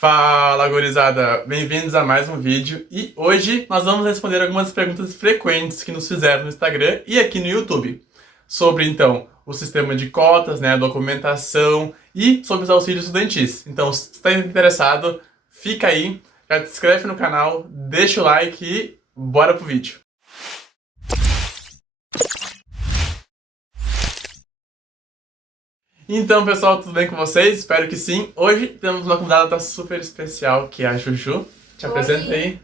Fala, gurizada! Bem-vindos a mais um vídeo e hoje nós vamos responder algumas perguntas frequentes que nos fizeram no Instagram e aqui no YouTube sobre, então, o sistema de cotas, né, a documentação e sobre os auxílios estudantis. Então, se está interessado, fica aí, já te inscreve no canal, deixa o like e bora pro vídeo! Então, pessoal, tudo bem com vocês? Espero que sim. Hoje temos uma convidada super especial, que é a Juju. Te apresenta aí.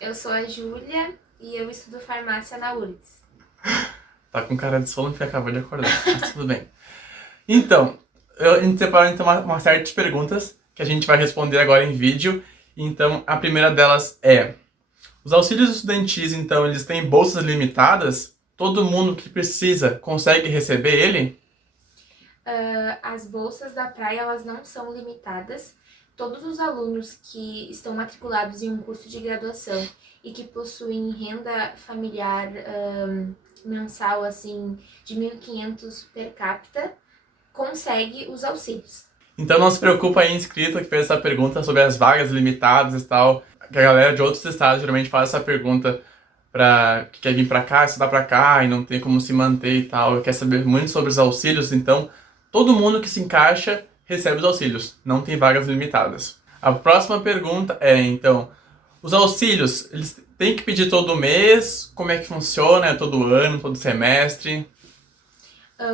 Eu sou a Júlia e eu estudo farmácia na URGS. Tá com cara de sono porque acabou de acordar, mas tudo bem. Então, a gente separou então, uma série de perguntas que a gente vai responder agora em vídeo. Então, a primeira delas é: os auxílios estudantis, então, eles têm bolsas limitadas? Todo mundo que precisa consegue receber ele? As bolsas da praia, elas não são limitadas. Todos os alunos que estão matriculados em um curso de graduação e que possuem renda familiar mensal, assim, de 1.500 per capita, conseguem os auxílios. Então não se preocupa aí, inscrito, que fez essa pergunta sobre as vagas limitadas e tal. Que a galera de outros estados geralmente faz essa pergunta que quer vir pra cá, estudar pra cá e não tem como se manter e tal, e quer saber muito sobre os auxílios. Então, todo mundo que se encaixa recebe os auxílios, não tem vagas limitadas. A próxima pergunta é, então, os auxílios, eles têm que pedir todo mês? Como é que funciona? É todo ano, todo semestre?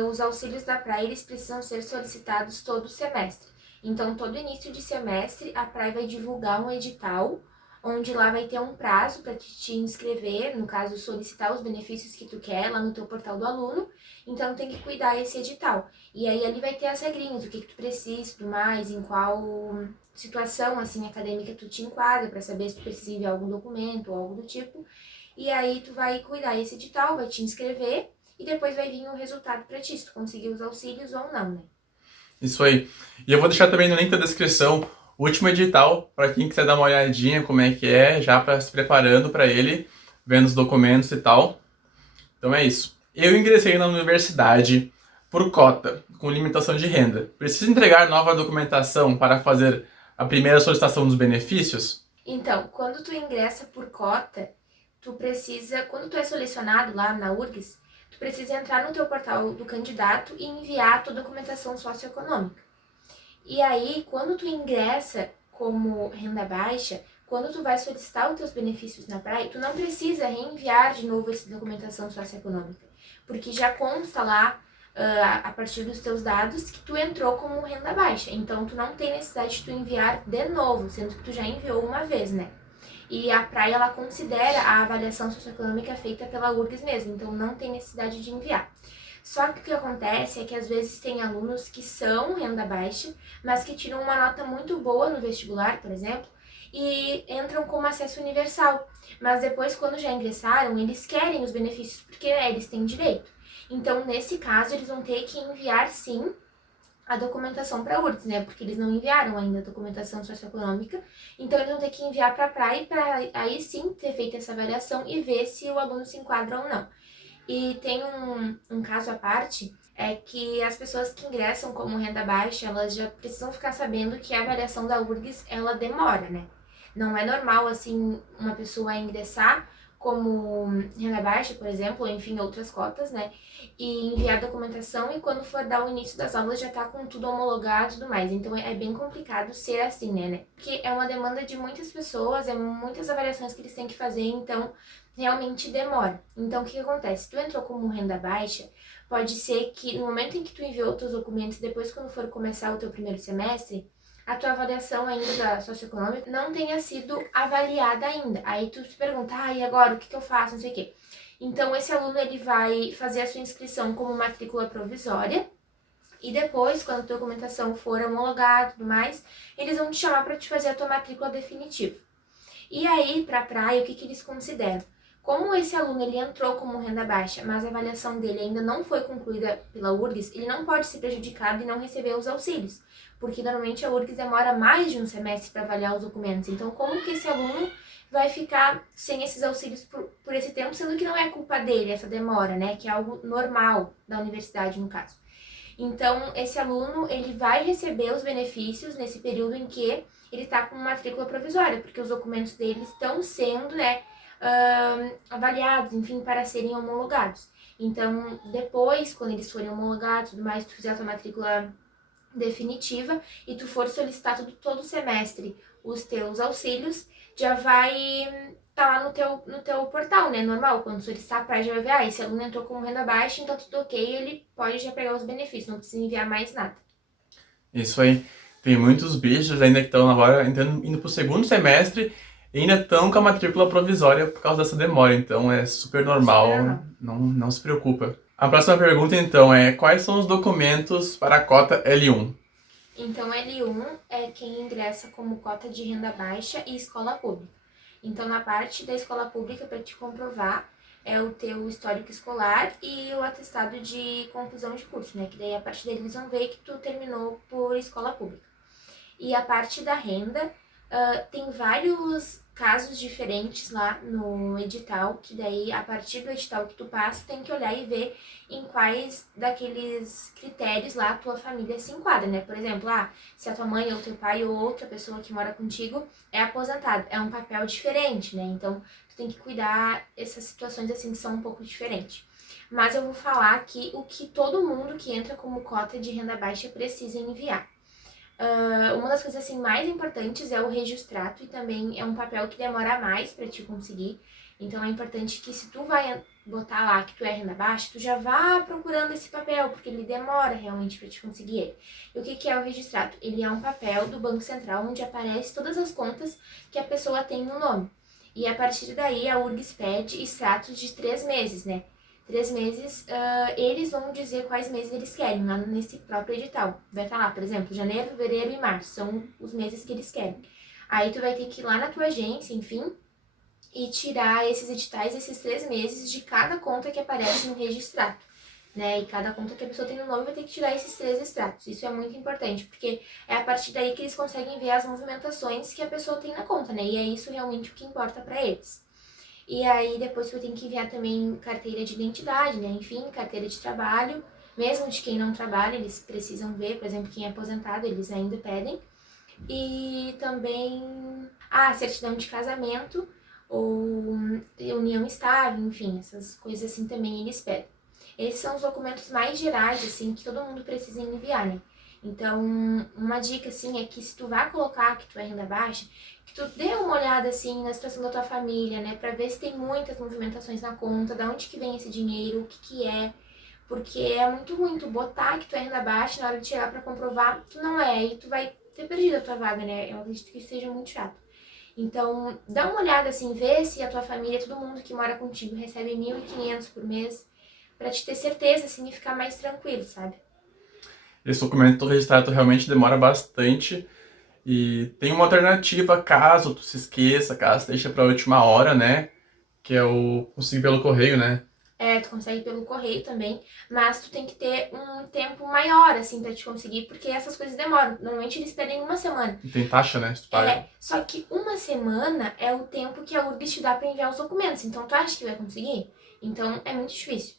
Os auxílios da praia, eles precisam ser solicitados todo semestre. Então, todo início de semestre, a praia vai divulgar um edital, onde lá vai ter um prazo para te inscrever, no caso, solicitar os benefícios que tu quer lá no teu portal do aluno. Então, tem que cuidar esse edital. E aí, ele vai ter as regrinhas, o que tu precisa e tudo mais, em qual situação, assim, acadêmica tu te enquadra, para saber se tu precisa enviar algum documento ou algo do tipo. E aí, tu vai cuidar esse edital, vai te inscrever, e depois vai vir o resultado para ti, se tu conseguir os auxílios ou não, né? Isso aí. E eu vou deixar também no link da descrição o último edital, para quem quiser dar uma olhadinha como é que é, já para se preparando para ele, vendo os documentos e tal. Então é isso. Eu ingressei na universidade por cota, com limitação de renda. Preciso entregar nova documentação para fazer a primeira solicitação dos benefícios? Então, quando tu ingressa por cota, quando tu é selecionado lá na URGS, tu precisa entrar no teu portal do candidato e enviar a tua documentação socioeconômica. E aí, quando tu ingressa como renda baixa, quando tu vai solicitar os teus benefícios na praia, tu não precisa reenviar de novo essa documentação socioeconômica, porque já consta lá, a partir dos teus dados, que tu entrou como renda baixa. Então, tu não tem necessidade de tu enviar de novo, sendo que tu já enviou uma vez, né? E a praia, ela considera a avaliação socioeconômica feita pela URGS mesmo, então não tem necessidade de enviar. Só que o que acontece é que às vezes tem alunos que são renda baixa, mas que tiram uma nota muito boa no vestibular, por exemplo, e entram como acesso universal. Mas depois, quando já ingressaram, eles querem os benefícios porque eles têm direito. Então, nesse caso, eles vão ter que enviar sim a documentação para a URGS, né? Porque eles não enviaram ainda a documentação socioeconômica, então eles vão ter que enviar para a praia para aí sim ter feito essa avaliação e ver se o aluno se enquadra ou não. E tem um caso à parte, é que as pessoas que ingressam como renda baixa, elas já precisam ficar sabendo que a avaliação da URGS, ela demora, né? Não é normal, assim, uma pessoa ingressar como renda baixa, por exemplo, ou enfim, outras cotas, né? E enviar documentação e quando for dar o início das aulas já tá com tudo homologado e tudo mais. Então é bem complicado ser assim, né? Porque é uma demanda de muitas pessoas, é muitas avaliações que eles têm que fazer, então realmente demora. Então o que acontece? Tu entrou como renda baixa, pode ser que no momento em que tu enviou os teus documentos, depois quando for começar o teu primeiro semestre, a tua avaliação ainda socioeconômica não tenha sido avaliada ainda. Aí tu se pergunta, e agora, o que eu faço, não sei o quê. Então, esse aluno, ele vai fazer a sua inscrição como matrícula provisória, e depois, quando a tua documentação for homologada e tudo mais, eles vão te chamar para te fazer a tua matrícula definitiva. E aí, para a praia, o que eles consideram? Como esse aluno ele entrou como renda baixa, mas a avaliação dele ainda não foi concluída pela URGS, ele não pode ser prejudicado e não receber os auxílios, porque normalmente a URGS demora mais de um semestre para avaliar os documentos. Então, como que esse aluno vai ficar sem esses auxílios por esse tempo, sendo que não é culpa dele essa demora, né? Que é algo normal da universidade, no caso. Então, esse aluno, ele vai receber os benefícios nesse período em que ele tá com matrícula provisória, porque os documentos dele estão sendo, né, avaliados, enfim, para serem homologados. Então, depois, quando eles forem homologados, tudo mais, tu fizer a tua matrícula definitiva e tu for solicitar todo semestre os teus auxílios, já vai tá lá no teu portal, né? Normal, quando solicitar a praia já vai ver, esse aluno entrou com renda baixa, então tudo ok, ele pode já pegar os benefícios, não precisa enviar mais nada. Isso aí. Tem muitos bichos ainda que estão agora indo pro segundo semestre e ainda estão com a matrícula provisória por causa dessa demora. Então é super normal, não se preocupa. A próxima pergunta então é: quais são os documentos para a cota L1? Então L1 é quem ingressa como cota de renda baixa e escola pública. Então na parte da escola pública, para te comprovar, é o teu histórico escolar e o atestado de conclusão de curso, né? Que daí a partir daí eles vão ver que tu terminou por escola pública. E a parte da renda, tem vários casos diferentes lá no edital, que daí a partir do edital que tu passa, tem que olhar e ver em quais daqueles critérios lá a tua família se enquadra, né? Por exemplo, se a tua mãe ou teu pai ou outra pessoa que mora contigo é aposentado, é um papel diferente, né? Então, tu tem que cuidar essas situações assim que são um pouco diferentes. Mas eu vou falar aqui o que todo mundo que entra como cota de renda baixa precisa enviar. Uma das coisas assim mais importantes é o registrato e também é um papel que demora mais para te conseguir. Então é importante que se tu vai botar lá que tu é renda baixa, tu já vá procurando esse papel, porque ele demora realmente para te conseguir ele. E o que é o registrato? Ele é um papel do Banco Central onde aparece todas as contas que a pessoa tem no nome. E a partir daí a URGS pede extratos de 3 meses, né? 3 meses, eles vão dizer quais meses eles querem, lá nesse próprio edital. Vai estar lá, por exemplo, janeiro, fevereiro e março, são os meses que eles querem. Aí tu vai ter que ir lá na tua agência, enfim, e tirar esses editais, esses 3 meses de cada conta que aparece no registrato, né? E cada conta que a pessoa tem no nome vai ter que tirar esses 3 extratos. Isso é muito importante, porque é a partir daí que eles conseguem ver as movimentações que a pessoa tem na conta, né? E é isso realmente o que importa para eles. E aí depois você tem que enviar também carteira de identidade, né? Enfim, carteira de trabalho. Mesmo de quem não trabalha, eles precisam ver, por exemplo, quem é aposentado, eles ainda pedem. E também certidão de casamento ou união estável, enfim, essas coisas assim também eles pedem. Esses são os documentos mais gerais, assim, que todo mundo precisa enviar, né? Então, uma dica, assim, é que se tu vai colocar que tu é renda baixa, que tu dê uma olhada, assim, na situação da tua família, né? Pra ver se tem muitas movimentações na conta, de onde que vem esse dinheiro, o que que é. Porque é muito ruim tu botar que tu é renda baixa, na hora de chegar pra comprovar, tu não é. E tu vai ter perdido a tua vaga, né? Eu acredito que isso seja muito chato. Então, dá uma olhada, assim, vê se a tua família, todo mundo que mora contigo, recebe 1.500 por mês, pra te ter certeza, assim, e ficar mais tranquilo, sabe? Esse documento registrado realmente demora bastante. E tem uma alternativa caso tu se esqueça, caso deixa pra última hora, né? Que é o conseguir pelo correio, né? Tu consegue pelo correio também, mas tu tem que ter um tempo maior, assim, pra te conseguir, porque essas coisas demoram. Normalmente eles pedem uma semana. E tem taxa, né? Se tu paga. Só que uma semana é o tempo que a URGS te dá pra enviar os documentos. Então, tu acha que vai conseguir? Então, é muito difícil.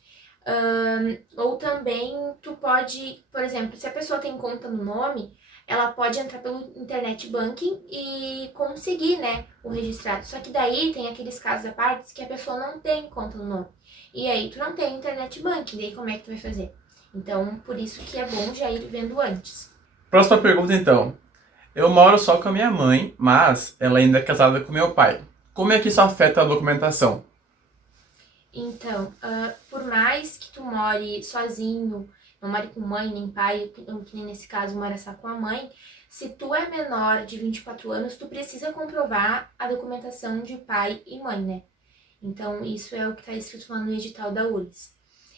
Ou também, tu pode, por exemplo, se a pessoa tem conta no nome, ela pode entrar pelo internet banking e conseguir, né, o registrado. Só que daí tem aqueles casos à parte que a pessoa não tem conta no nome. E aí tu não tem internet banking, daí como é que tu vai fazer? Então, por isso que é bom já ir vendo antes. Próxima pergunta então. Eu moro só com a minha mãe, mas ela ainda é casada com meu pai. Como é que isso afeta a documentação? Então, por mais que tu more sozinho, não more com mãe nem pai, que nem nesse caso mora só com a mãe, se tu é menor de 24 anos, tu precisa comprovar a documentação de pai e mãe, né? Então, isso é o que está escrito lá no edital da URGS.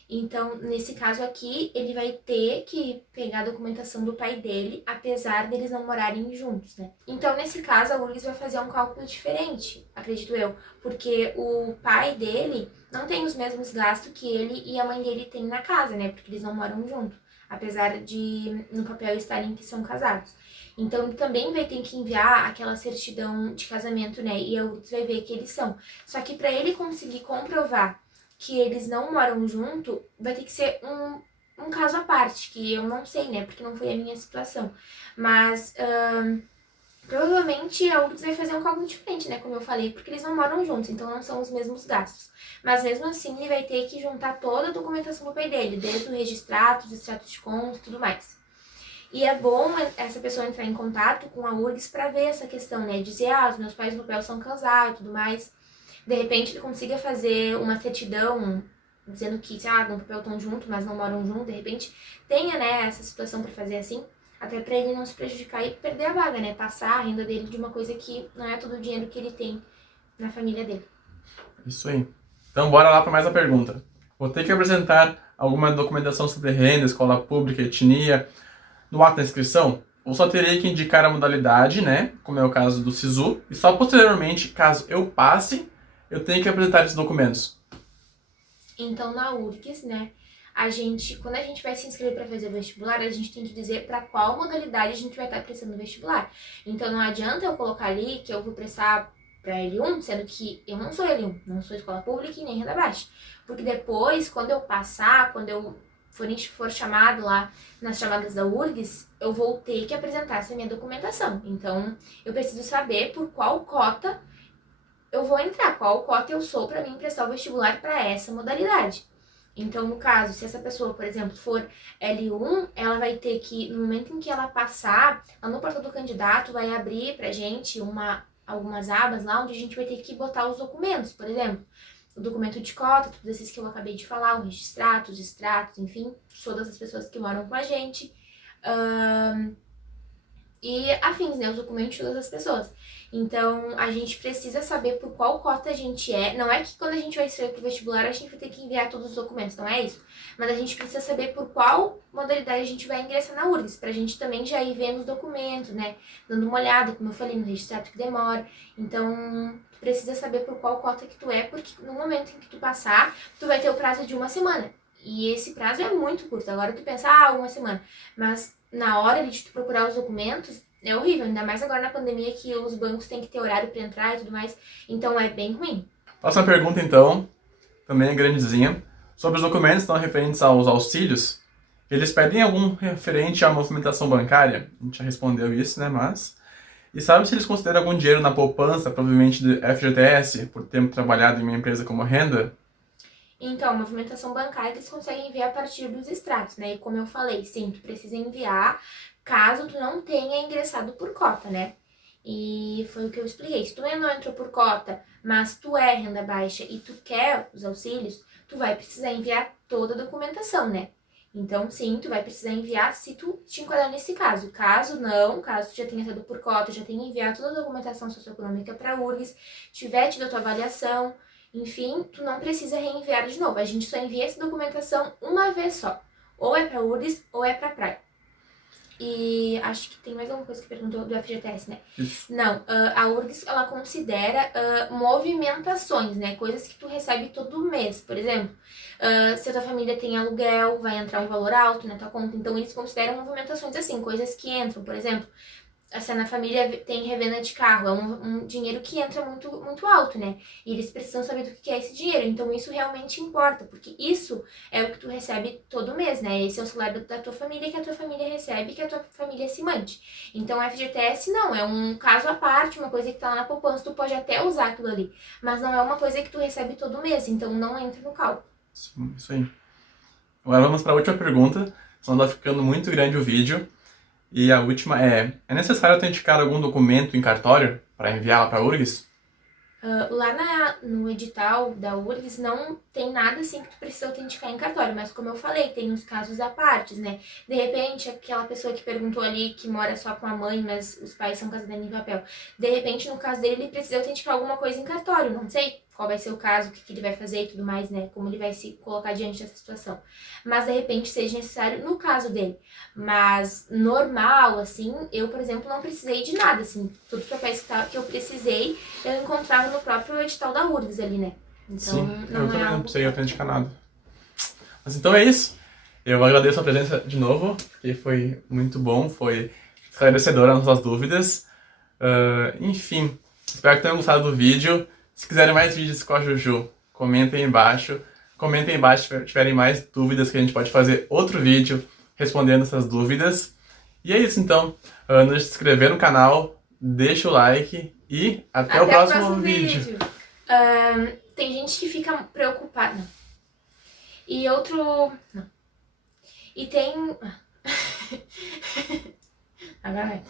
Então, nesse caso aqui, ele vai ter que pegar a documentação do pai dele, apesar deles não morarem juntos, né? Então, nesse caso, a URGS vai fazer um cálculo diferente, acredito eu, porque o pai dele não tem os mesmos gastos que ele e a mãe dele tem na casa, né? Porque eles não moram junto, apesar de no papel estarem que são casados. Então, ele também vai ter que enviar aquela certidão de casamento, né? E a URGS vai ver que eles são. Só que para ele conseguir comprovar que eles não moram junto, vai ter que ser um caso à parte, que eu não sei, né? Porque não foi a minha situação. Mas Provavelmente a URGS vai fazer um cálculo diferente, né? Como eu falei, porque eles não moram juntos, então não são os mesmos gastos. Mas mesmo assim, ele vai ter que juntar toda a documentação do pai dele, desde o registrato, os extratos de conta e tudo mais. E é bom essa pessoa entrar em contato com a URGS para ver essa questão, né? Dizer, os meus pais no papel são casados e tudo mais. De repente, ele consiga fazer uma certidão dizendo que, no papel estão juntos, mas não moram juntos. De repente, tenha, né, essa situação para fazer assim. Até para ele não se prejudicar e perder a vaga, né? Passar a renda dele de uma coisa que não é todo o dinheiro que ele tem na família dele. Isso aí. Então, bora lá para mais uma pergunta. Vou ter que apresentar alguma documentação sobre renda, escola pública, etnia, no ato da inscrição? Ou só terei que indicar a modalidade, né? Como é o caso do SISU, e só posteriormente, caso eu passe, eu tenho que apresentar esses documentos? Então, na URGS, né? Quando a gente vai se inscrever para fazer o vestibular, a gente tem que dizer para qual modalidade a gente vai estar prestando o vestibular. Então, não adianta eu colocar ali que eu vou prestar para L1, sendo que eu não sou L1, não sou escola pública e nem renda baixa. Porque depois, quando eu passar, quando eu for chamado lá nas chamadas da URGS, eu vou ter que apresentar essa minha documentação. Então, eu preciso saber por qual cota eu vou entrar, qual cota eu sou para mim prestar o vestibular para essa modalidade. Então, no caso, se essa pessoa, por exemplo, for L1, ela vai ter que, no momento em que ela passar, lá no portal do candidato, vai abrir pra gente algumas abas lá, onde a gente vai ter que botar os documentos, por exemplo, o documento de cota, todos esses que eu acabei de falar, o registrato, os extratos, enfim, todas as pessoas que moram com a gente, e afins, né, os documentos de todas as pessoas. Então, a gente precisa saber por qual cota a gente é. Não é que quando a gente vai escrever pro vestibular, a gente vai ter que enviar todos os documentos, não é isso. Mas a gente precisa saber por qual modalidade a gente vai ingressar na URGS, pra gente também já ir vendo os documentos, né? Dando uma olhada, como eu falei, no registrado que demora. Então, tu precisa saber por qual cota que tu é, porque no momento em que tu passar, tu vai ter o prazo de 1 semana. E esse prazo é muito curto. Agora tu pensa, 1 semana. Mas na hora de tu procurar os documentos, é horrível, ainda mais agora na pandemia que os bancos têm que ter horário para entrar e tudo mais, então é bem ruim. Próxima pergunta, então, também é grandezinha. Sobre os documentos não referentes aos auxílios, eles pedem algum referente à movimentação bancária? A gente já respondeu isso, né, mas... E sabe se eles consideram algum dinheiro na poupança, provavelmente do FGTS, por ter trabalhado em uma empresa como renda? Então, a movimentação bancária eles conseguem enviar a partir dos extratos, né? E como eu falei, sim, tu precisa enviar caso tu não tenha ingressado por cota, né? E foi o que eu expliquei. Se tu não entrou por cota, mas tu é renda baixa e tu quer os auxílios, tu vai precisar enviar toda a documentação, né? Então, sim, tu vai precisar enviar se tu te enquadrar nesse caso. Caso não, caso tu já tenha entrado por cota, já tenha enviado toda a documentação socioeconômica para a URGS, tiver tido a tua avaliação, enfim, tu não precisa reenviar de novo. A gente só envia essa documentação uma vez só. Ou é para URGS ou é para praia. E acho que tem mais alguma coisa que perguntou do FGTS, né? Isso. Não, a URGS, ela considera movimentações, né? Coisas que tu recebe todo mês. Por exemplo, se a tua família tem aluguel, vai entrar um valor alto na tua conta. Então, eles consideram movimentações assim, coisas que entram. Por exemplo, se na família tem revenda de carro, é um dinheiro que entra muito, muito alto, né? E eles precisam saber do que é esse dinheiro. Então, isso realmente importa, porque isso é o que tu recebe todo mês, né? Esse é o salário da tua família, que a tua família recebe, que a tua família se mante. Então, o FGTS não, é um caso à parte, uma coisa que tá lá na poupança, tu pode até usar aquilo ali. Mas não é uma coisa que tu recebe todo mês, então não entra no cálculo. Sim, isso aí. Agora vamos para a última pergunta, senão tá ficando muito grande o vídeo. E a última é necessário autenticar algum documento em cartório para enviar lá para a URGS? Lá no edital da URGS não tem nada assim que tu precisa autenticar em cartório, mas como eu falei, tem uns casos à parte, né? De repente, aquela pessoa que perguntou ali que mora só com a mãe, mas os pais são casados em papel, de repente, no caso dele, ele precisa autenticar alguma coisa em cartório, não sei qual vai ser o caso, o que ele vai fazer e tudo mais, né? Como ele vai se colocar diante dessa situação. Mas, de repente, seja necessário no caso dele. Mas, normal, assim, eu, por exemplo, não precisei de nada, assim. Todos os papéis que eu precisei, eu encontrava no próprio edital da URGS ali, né? Então, sim, não eu também algo não precisei autenticar nada. Mas então é isso. Eu agradeço a presença de novo, porque foi muito bom, foi esclarecedora as nossas dúvidas. Enfim, espero que tenham gostado do vídeo. Se quiserem mais vídeos com a Juju, comentem aí embaixo. Comentem aí embaixo se tiverem mais dúvidas, que a gente pode fazer outro vídeo respondendo essas dúvidas. E é isso então. Não se inscrever no canal, deixa o like e até o próximo vídeo. Tem gente que fica preocupada. E outro... Não. E tem... Agora vai.